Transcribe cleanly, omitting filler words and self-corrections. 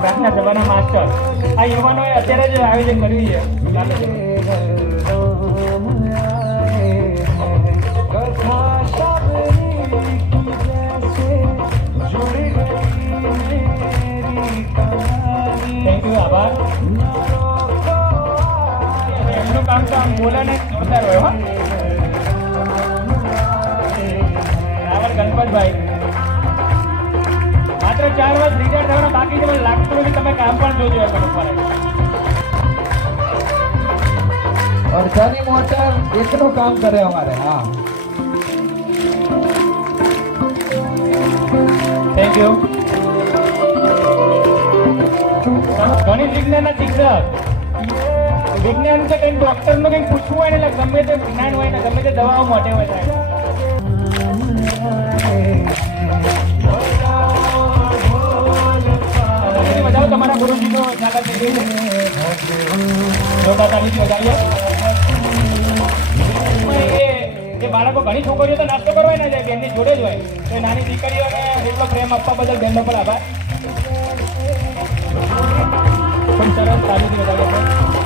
પ્રાર્થના સભાના માસ્ટર આ યુવાનોએ અત્યારે જ આયોજન કર્યું છે. થેન્ક યુ, આભાર. એમનું કામ તો આમ બોલે ને જોરદાર હોય. હો રાવલ ગણપતભાઈ માત્ર 4 વર્ષ રિટાયર થવાના બાકી છે, પણ લાગતું નથી તમે કામ પણ જોજો એમ ઉપર. અડધાની મોટર એકનું કામ કરે અમારે. હા, થેન્ક યુ. ગણિત વિજ્ઞાનના શિક્ષક વિજ્ઞાન છે, કંઈક ડોક્ટરનું કંઈક પૂછવું હોય ને એટલે ગમે તે વિજ્ઞાન હોય ને ગમે તે દવાઓ મોટે હોય થાય. બજાવો તમારા ગુરુજીનો જાગૃત થઈ ગયું છે. જોતા તાલીથી બજાવીએ. એ બાળકો ઘણી છોકરીઓ તો નાસ્તો કરવા ના જાય, બેનની જોડે જ હોય. તો નાની દીકરીઓને એટલો પ્રેમ આપવા બદલ બેનનો પર આભાર. પણ સરસ તાલીથી બજાવીએ.